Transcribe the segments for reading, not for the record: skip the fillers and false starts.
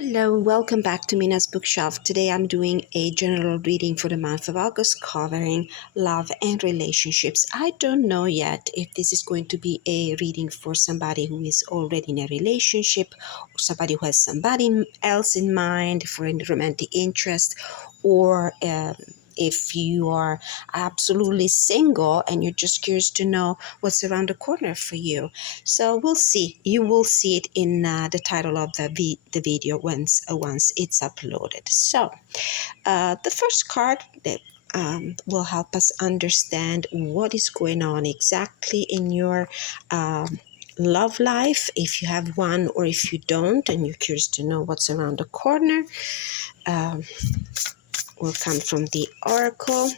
Hello, welcome back to Mina's bookshelf. Today I'm doing a general reading for the month of August covering love and relationships. I don't know yet if this is going to be a reading for somebody who is already in a relationship or somebody who has somebody else in mind for a romantic interest, or if you are absolutely single and you're just curious to know what's around the corner for you. So we'll see. You will see it in the title of the video once it's uploaded. So the first card that will help us understand what is going on exactly in your love life, if you have one or if you don't, and you're curious to know what's around the corner. Will come from the Oracle.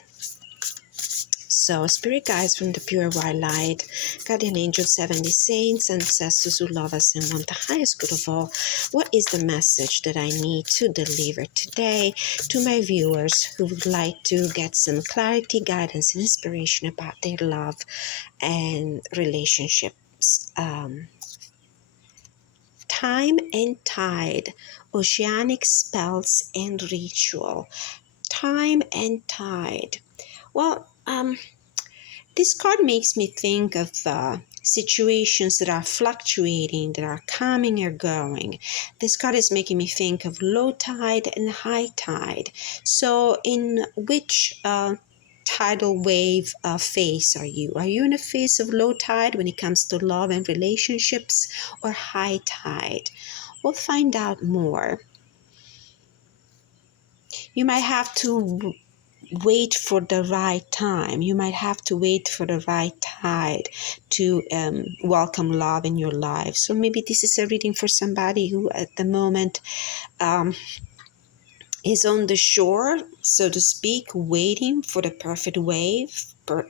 So, Spirit Guides from the Pure White Light, Guardian Angel, 70 Saints, Ancestors who love us and want the highest good of all. What is the message that I need to deliver today to my viewers who would like to get some clarity, guidance, and inspiration about their love and relationships? Time and Tide, Oceanic Spells and Ritual. Time and Tide. Well, this card makes me think of situations that are fluctuating, that are coming or going. This card is making me think of low tide and high tide. So in which tidal wave phase are you? Are you in a phase of low tide when it comes to love and relationships, or high tide? We'll find out more. You might have to wait for the right time. You might have to wait for the right tide to welcome love in your life. So maybe this is a reading for somebody who at the moment is on the shore, so to speak, waiting for the perfect wave,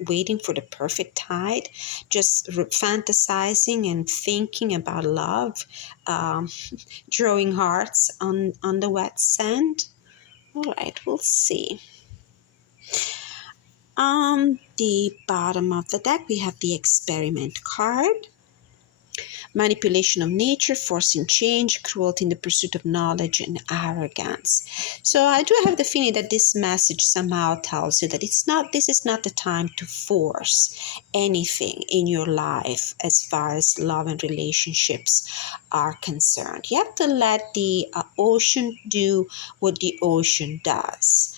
waiting for the perfect tide, just fantasizing and thinking about love, drawing hearts on the wet sand. All right, we'll see. On the bottom of the deck, we have the Experiment card. Manipulation of nature, forcing change, cruelty in the pursuit of knowledge, and arrogance. So I do have the feeling that this message somehow tells you that this is not the time to force anything in your life as far as love and relationships are concerned. You have to let the ocean do what the ocean does.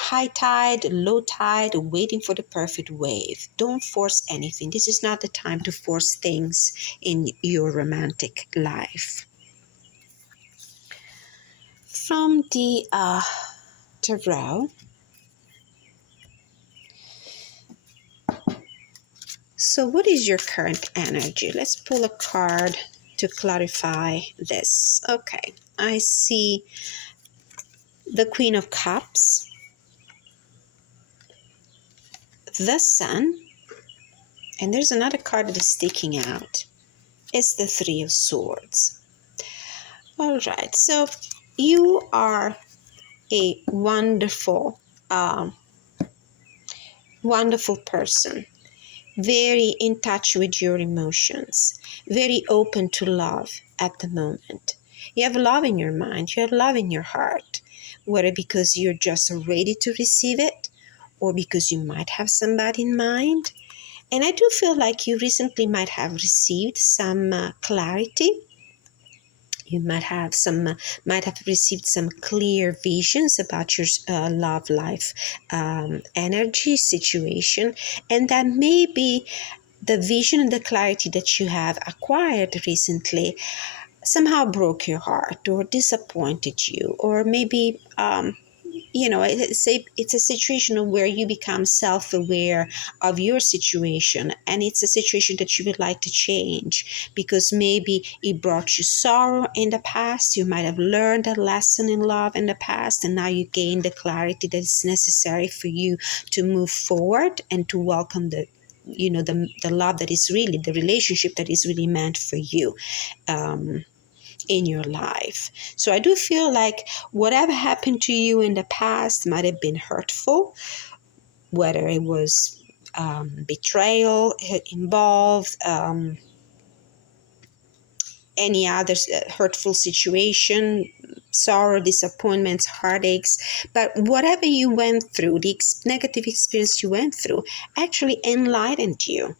High tide, low tide, waiting for the perfect wave. Don't force anything. This is not the time to force things in your romantic life. From the Tarot, so what is your current energy? Let's pull a card to clarify this. Okay, I see the Queen of Cups, the Sun, and there's another card that is sticking out. It's the Three of Swords. All right, so you are a wonderful, wonderful person, very in touch with your emotions, very open to love at the moment. You have love in your mind, you have love in your heart, whether because you're just ready to receive it or because you might have somebody in mind. And I do feel like you recently might have received some clarity. You might have received some clear visions about your love life energy situation, and that maybe the vision and the clarity that you have acquired recently somehow broke your heart or disappointed you, or maybe it's a situation where you become self-aware of your situation, and it's a situation that you would like to change because maybe it brought you sorrow in the past. You might have learned a lesson in love in the past, and now you gain the clarity that is necessary for you to move forward and to welcome the love that is really, the relationship that is really meant for you in your life. So I do feel like whatever happened to you in the past might have been hurtful, whether it was betrayal involved, any other hurtful situation, sorrow, disappointments, heartaches. But whatever you went through, the negative experience you went through, actually enlightened you,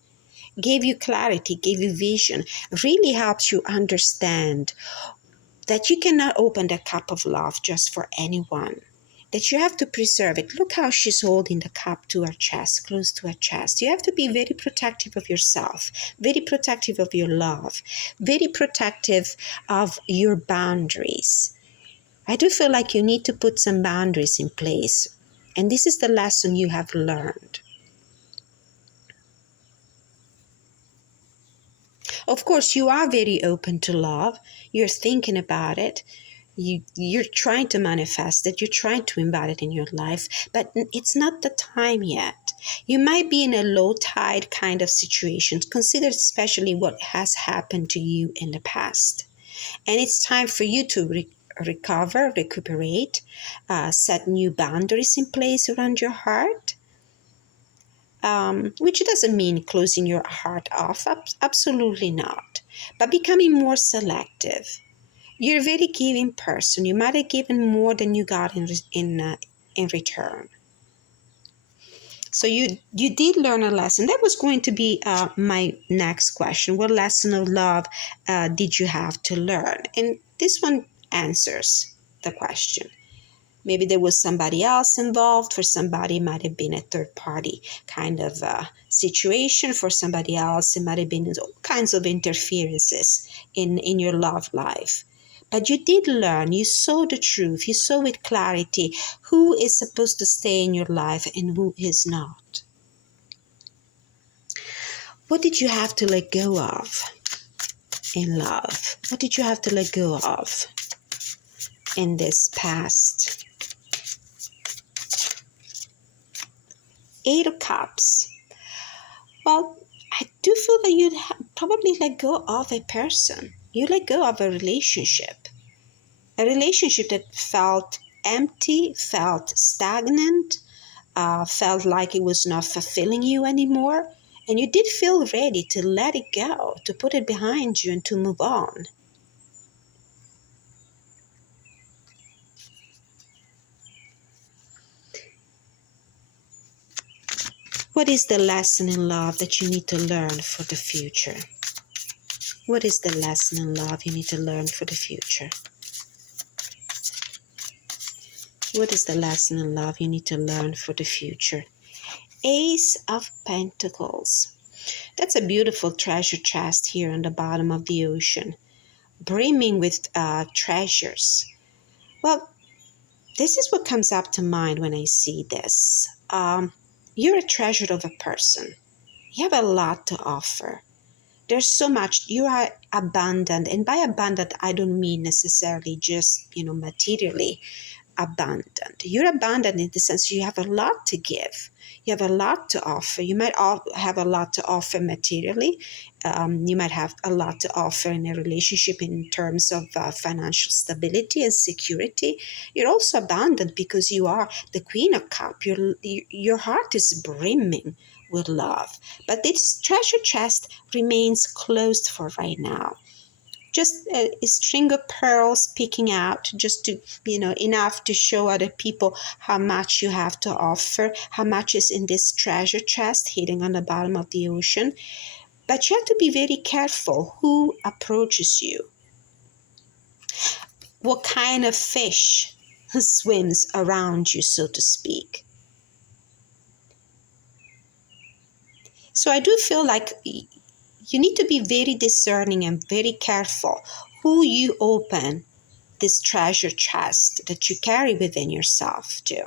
gave you clarity, gave you vision, really helps you understand that you cannot open the cup of love just for anyone, that you have to preserve it. Look how she's holding the cup to her chest, close to her chest. You have to be very protective of yourself, very protective of your love, very protective of your boundaries. I do feel like you need to put some boundaries in place. And this is the lesson you have learned. Of course, you are very open to love. You're thinking about it. You're trying to manifest it. You're trying to embody it in your life. But it's not the time yet. You might be in a low tide kind of situation. Consider especially what has happened to you in the past. And it's time for you to recover, recuperate, set new boundaries in place around your heart. Which doesn't mean closing your heart off, absolutely not, but becoming more selective. You're a very giving person. You might have given more than you got in return. So you did learn a lesson. That was going to be my next question. What lesson of love did you have to learn? And this one answers the question. Maybe there was somebody else involved. For somebody, it might have been a third party kind of situation. For somebody else, it might have been all kinds of interferences in your love life. But you did learn, you saw the truth, you saw with clarity who is supposed to stay in your life and who is not. What did you have to let go of in love? What did you have to let go of in this past? Eight of Cups. Well, I do feel that you'd probably let go of a person. You let go of a relationship that felt empty, felt stagnant, felt like it was not fulfilling you anymore. And you did feel ready to let it go, to put it behind you and to move on. What is the lesson in love that you need to learn for the future? What is the lesson in love you need to learn for the future? What is the lesson in love you need to learn for the future? Ace of Pentacles. That's a beautiful treasure chest here on the bottom of the ocean, brimming with treasures. Well, this is what comes up to mind when I see this. You're a treasure of a person. You have a lot to offer. There's so much. You are abundant. And by abundant, I don't mean necessarily just, materially abundant. You're abundant in the sense you have a lot to give. You have a lot to offer. You might have a lot to offer materially. You might have a lot to offer in a relationship in terms of financial stability and security. You're also abundant because you are the Queen of Cups. Your heart is brimming with love. But this treasure chest remains closed for right now. Just a string of pearls peeking out, just to, enough to show other people how much you have to offer, how much is in this treasure chest hidden on the bottom of the ocean. But you have to be very careful who approaches you, what kind of fish swims around you, so to speak. So I do feel like you need to be very discerning and very careful who you open this treasure chest that you carry within yourself to.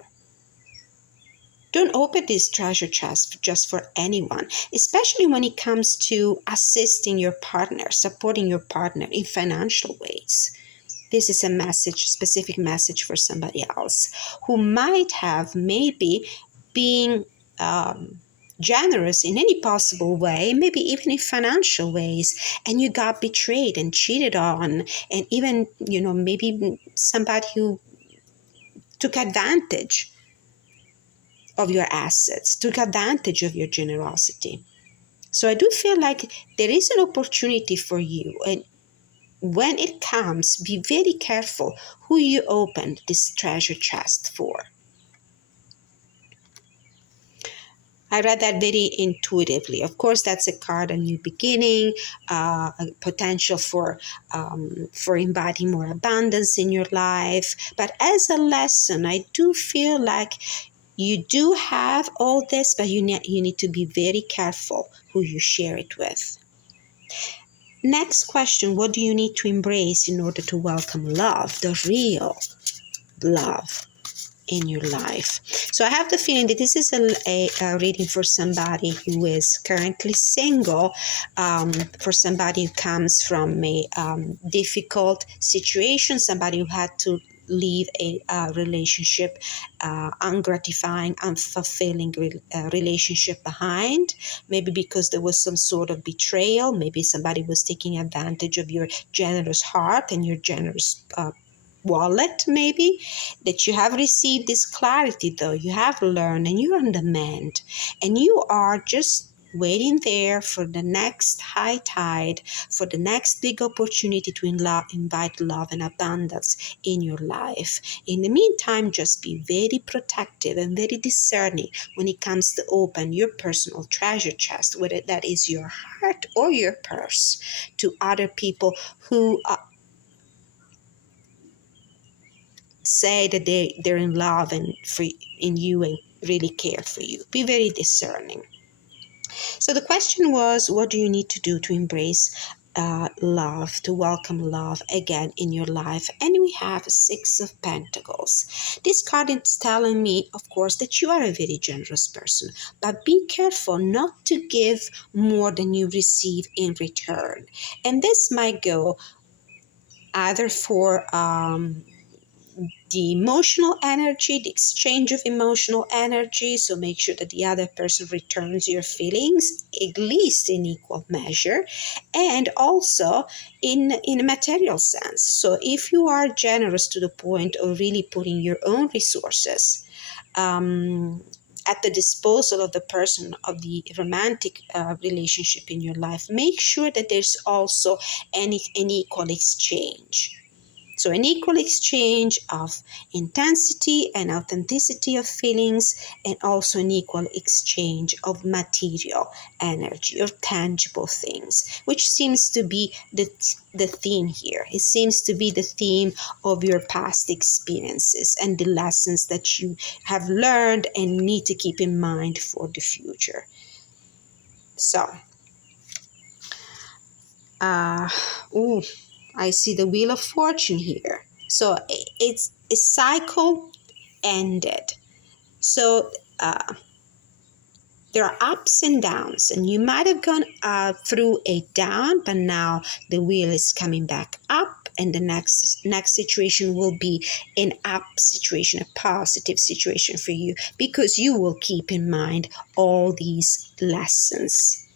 Don't open this treasure chest just for anyone, especially when it comes to assisting your partner, supporting your partner in financial ways. This is a message, specific message for somebody else who might have maybe been generous in any possible way, maybe even in financial ways, and you got betrayed and cheated on, and even, maybe somebody who took advantage of your assets, took advantage of your generosity. So I do feel like there is an opportunity for you, and when it comes, be very careful who you open this treasure chest for. I read that very intuitively. Of course, that's a card, a new beginning, a potential for inviting more abundance in your life. But as a lesson, I do feel like you do have all this, but you need to be very careful who you share it with. Next question, what do you need to embrace in order to welcome love, the real love in your life? So I have the feeling that this is a reading for somebody who is currently single, for somebody who comes from a difficult situation, somebody who had to leave a relationship, ungratifying, unfulfilling relationship behind, maybe because there was some sort of betrayal, maybe somebody was taking advantage of your generous heart and your generous wallet, maybe, that you have received this clarity, though you have learned and you're on the mend, and you are just waiting there for the next high tide, for the next big opportunity to invite love and abundance in your life. In the meantime, just be very protective and very discerning when it comes to open your personal treasure chest, whether that is your heart or your purse, to other people who say that they're in love and in you and really care for you. Be very discerning. So the question was, what do you need to do to embrace love, to welcome love again in your life? And we have Six of Pentacles. This card is telling me, of course, that you are a very generous person, but be careful not to give more than you receive in return. And this might go either for the emotional energy, the exchange of emotional energy. So make sure that the other person returns your feelings at least in equal measure, and also in a material sense. So if you are generous to the point of really putting your own resources at the disposal of the person, of the romantic relationship in your life, make sure that there's also an equal exchange. So an equal exchange of intensity and authenticity of feelings, and also an equal exchange of material energy, of tangible things, which seems to be the theme here. It seems to be the theme of your past experiences and the lessons that you have learned and need to keep in mind for the future. So, I see the Wheel of Fortune here. So it's a cycle ended. So there are ups and downs, and you might have gone through a down, but now the wheel is coming back up, and the next situation will be an up situation, a positive situation for you, because you will keep in mind all these lessons,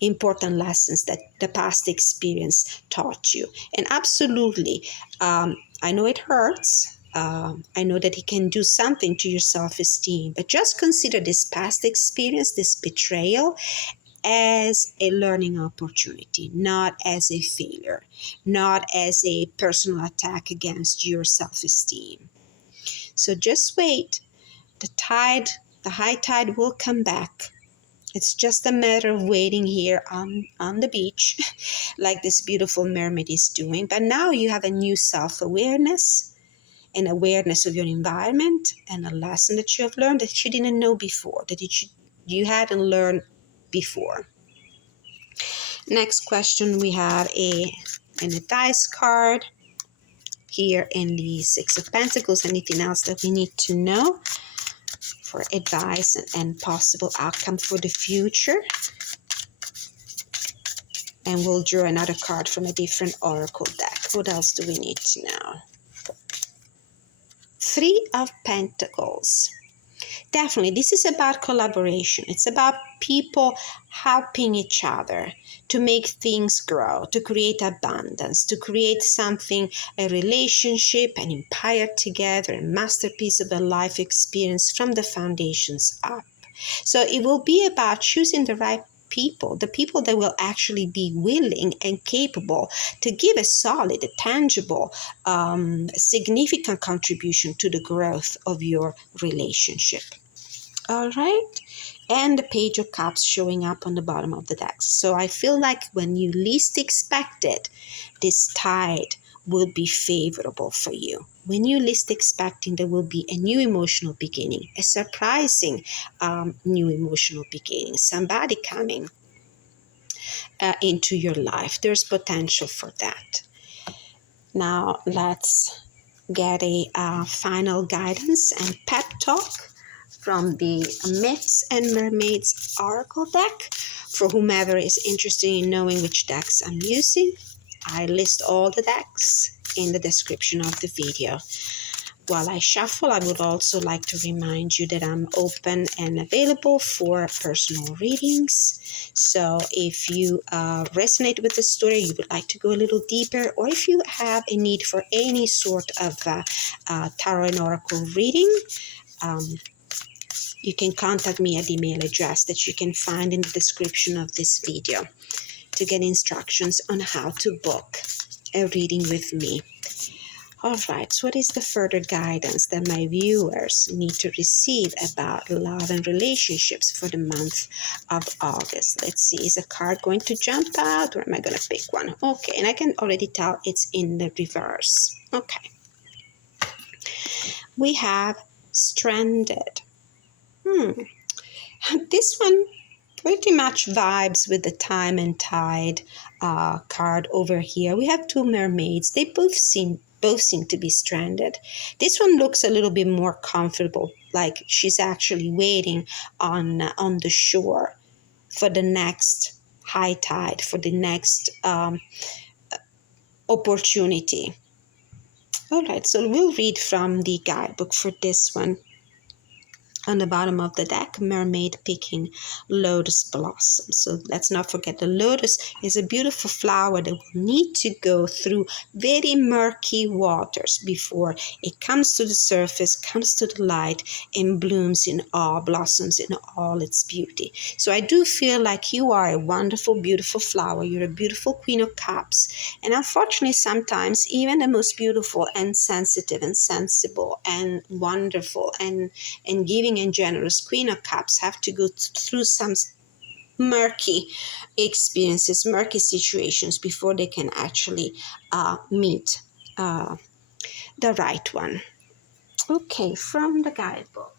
important lessons that the past experience taught you. And absolutely, I know it hurts. I know that it can do something to your self-esteem, but just consider this past experience, this betrayal, as a learning opportunity, not as a failure, not as a personal attack against your self-esteem. So just wait. The high tide will come back. It's just a matter of waiting here on the beach, like this beautiful mermaid is doing. But now you have a new self-awareness, and awareness of your environment, and a lesson that you have learned that you didn't know before, that you hadn't learned before. Next question, we have a dice card here in the Six of Pentacles. Anything else that we need to know for advice and possible outcome for the future? And we'll draw another card from a different oracle deck. What else do we need to know? Three of Pentacles. Definitely, this is about collaboration. It's about people helping each other to make things grow, to create abundance, to create something, a relationship, an empire together, a masterpiece of a life experience from the foundations up. So it will be about choosing the right people, the people that will actually be willing and capable to give a solid, a tangible, significant contribution to the growth of your relationship. All right. And the Page of Cups showing up on the bottom of the deck. So I feel like when you least expect it, this tide will be favorable for you. When you least expecting, there will be a new emotional beginning, a surprising new emotional beginning, somebody coming into your life. There's potential for that. Now let's get a final guidance and pep talk from the Myths and Mermaids Oracle deck. For whomever is interested in knowing which decks I'm using, I list all the decks in the description of the video. While I shuffle, I would also like to remind you that I'm open and available for personal readings. So if you resonate with the story, you would like to go a little deeper, or if you have a need for any sort of tarot and oracle reading, you can contact me at the email address that you can find in the description of this video to get instructions on how to book a reading with me. All right, so what is the further guidance that my viewers need to receive about love and relationships for the month of August? Let's see, is a card going to jump out, or am I going to pick one? Okay, and I can already tell it's in the reverse. Okay. We have Stranded. This one pretty much vibes with the Time and Tide card over here. We have two mermaids. They both seem to be stranded. This one looks a little bit more comfortable, like she's actually waiting on the shore for the next high tide, for the next opportunity. All right, so we'll read from the guidebook for this one. On the bottom of the deck, mermaid picking lotus blossom. So let's not forget, the lotus is a beautiful flower that will need to go through very murky waters before it comes to the surface, comes to the light, and blooms in all, blossoms in all its beauty. So I do feel like you are a wonderful, beautiful flower. You're a beautiful Queen of Cups. And unfortunately, sometimes even the most beautiful and sensitive and sensible and wonderful and giving and generous Queen of Cups have to go through some murky experiences, murky situations before they can actually meet the right one. Okay, from the guidebook,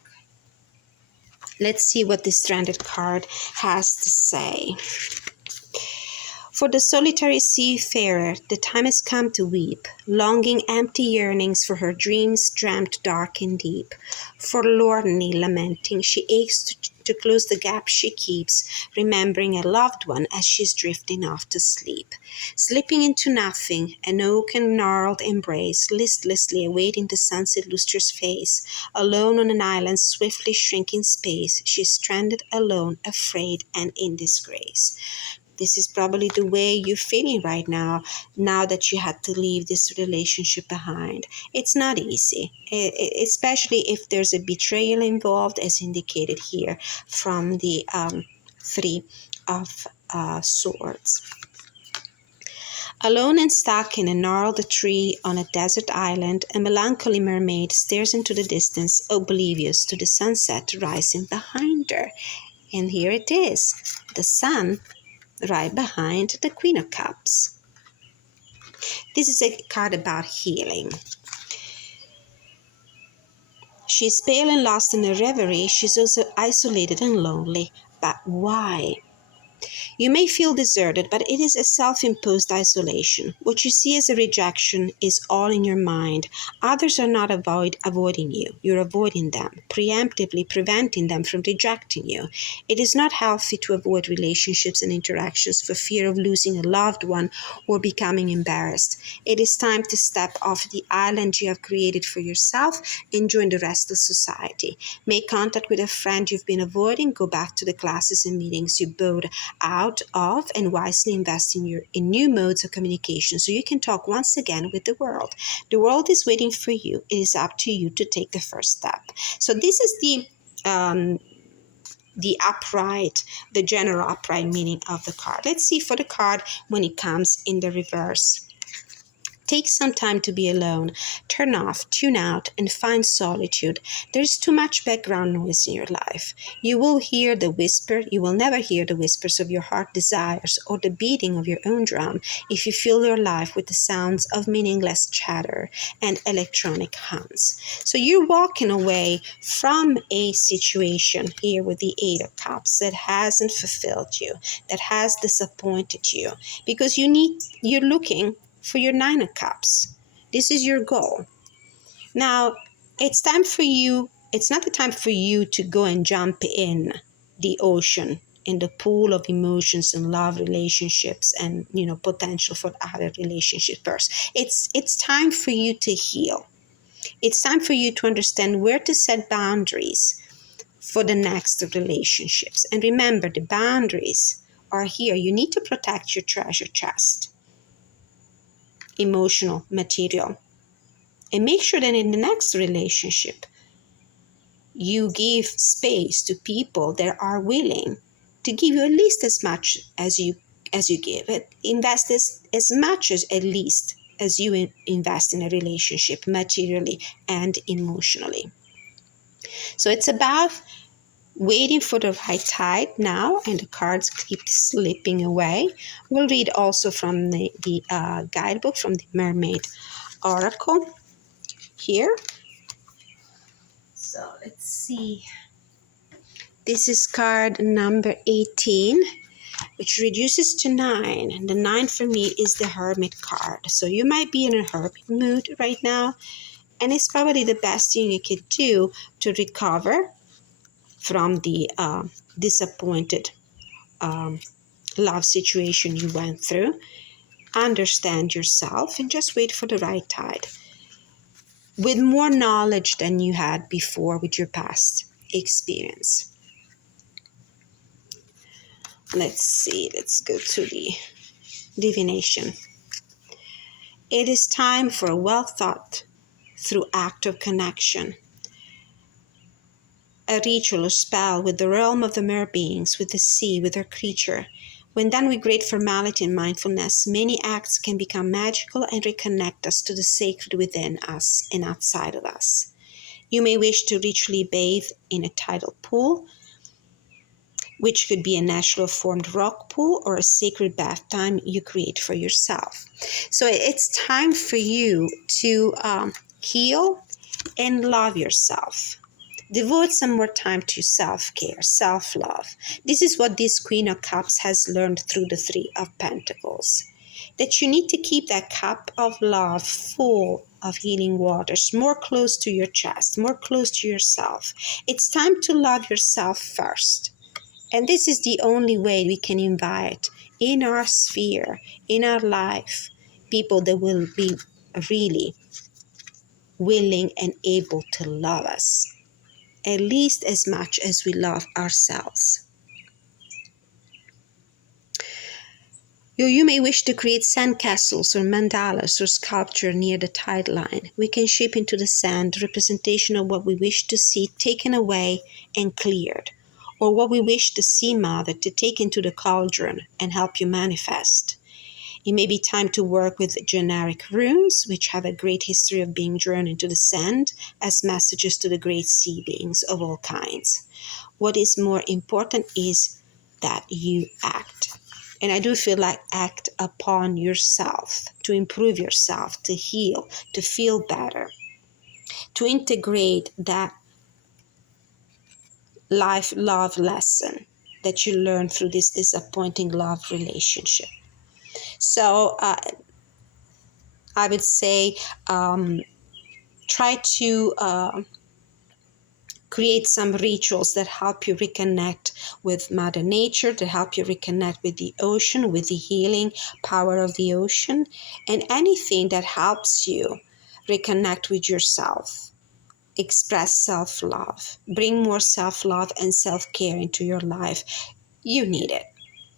let's see what this Stranded card has to say. For the solitary seafarer, the time has come to weep, longing empty yearnings for her dreams dreamt dark and deep. Forlornly lamenting, she aches to close the gap she keeps, remembering a loved one as she's drifting off to sleep. Slipping into nothing, an oaken gnarled embrace, listlessly awaiting the sunset lustrous face. Alone on an island swiftly shrinking space, she's stranded alone, afraid and in disgrace. This is probably the way you're feeling right now that you had to leave this relationship behind. It's not easy, especially if there's a betrayal involved, as indicated here from the Three of Swords. Alone and stuck in a gnarled tree on a desert island, a melancholy mermaid stares into the distance, oblivious to the sunset rising behind her. And here it is, the sun right behind the Queen of Cups. This is a card about healing. She's pale and lost in a reverie. She's also isolated and lonely. But why? You may feel deserted, but it is a self-imposed isolation. What you see as a rejection is all in your mind. Others are not avoiding you. You're avoiding them, preemptively preventing them from rejecting you. It is not healthy to avoid relationships and interactions for fear of losing a loved one or becoming embarrassed. It is time to step off the island you have created for yourself and join the rest of society. Make contact with a friend you've been avoiding. Go back to the classes and meetings you bowed out of, and wisely invest in new modes of communication so you can talk once again with the world. The world is waiting for you. It is up to you to take the first step. So this is the the upright, the general upright meaning of the card. Let's see for the card when it comes in the reverse. Take some time to be alone. Turn off, tune out, and find solitude. There is too much background noise in your life. You will never hear the whispers of your heart desires or the beating of your own drum if you fill your life with the sounds of meaningless chatter and electronic hums. So you're walking away from a situation here with the Eight of Cups that hasn't fulfilled you, that has disappointed you, because you're looking for your Nine of Cups. This is your goal. Now, it's not the time for you to go and jump in the ocean, in the pool of emotions and love relationships and, potential for other relationships first. It's time for you to heal. It's time for you to understand where to set boundaries for the next relationships. And remember, the boundaries are here. You need to protect your treasure chest, emotional, material. And make sure that in the next relationship, you give space to people that are willing to give you at least as much as you give it. Invest as much as at least as you invest in a relationship, materially and emotionally. So it's about waiting for the right tide now, and the cards keep slipping away. We'll read also from the guidebook from the Mermaid Oracle here. So let's see. This is card number 18, which reduces to 9. And the 9 for me is the Hermit card. So you might be in a hermit mood right now, and it's probably the best thing you could do to recover from the disappointed love situation you went through. Understand yourself and just wait for the right tide, with more knowledge than you had before with your past experience. Let's see, let's go to the divination. It is time for a well thought through act of connection, a ritual or spell with the realm of the mer beings, with the sea, with our creature. When done with great formality and mindfulness, many acts can become magical and reconnect us to the sacred within us and outside of us. You may wish to ritually bathe in a tidal pool, which could be a naturally formed rock pool or a sacred bath time you create for yourself. So it's time for you to heal and love yourself. Devote some more time to self-care, self-love. This is what this Queen of Cups has learned through the Three of Pentacles. That you need to keep that cup of love full of healing waters, more close to your chest, more close to yourself. It's time to love yourself first. And this is the only way we can invite in our sphere, in our life, people that will be really willing and able to love us, at least as much as we love ourselves. You may wish to create sandcastles or mandalas or sculpture near the tide line. We can shape into the sand representation of what we wish to see taken away and cleared, or what we wish to see, Mother, to take into the cauldron and help you manifest. It may be time to work with generic runes, which have a great history of being drawn into the sand as messages to the great sea beings of all kinds. What is more important is that you act. And I do feel like act upon yourself, to improve yourself, to heal, to feel better, to integrate that life love lesson that you learned through this disappointing love relationship. So I would say try to create some rituals that help you reconnect with Mother Nature, to help you reconnect with the ocean, with the healing power of the ocean, and anything that helps you reconnect with yourself. Express self-love. Bring more self-love and self-care into your life. You need it.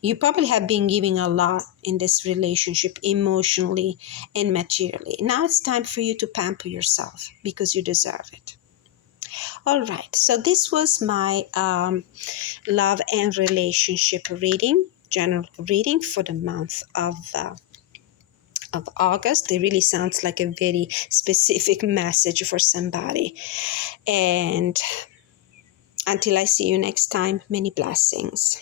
You probably have been giving a lot in this relationship, emotionally and materially. Now it's time for you to pamper yourself because you deserve it. All right, so this was my love and relationship reading, general reading for the month of August. It really sounds like a very specific message for somebody. And until I see you next time, many blessings.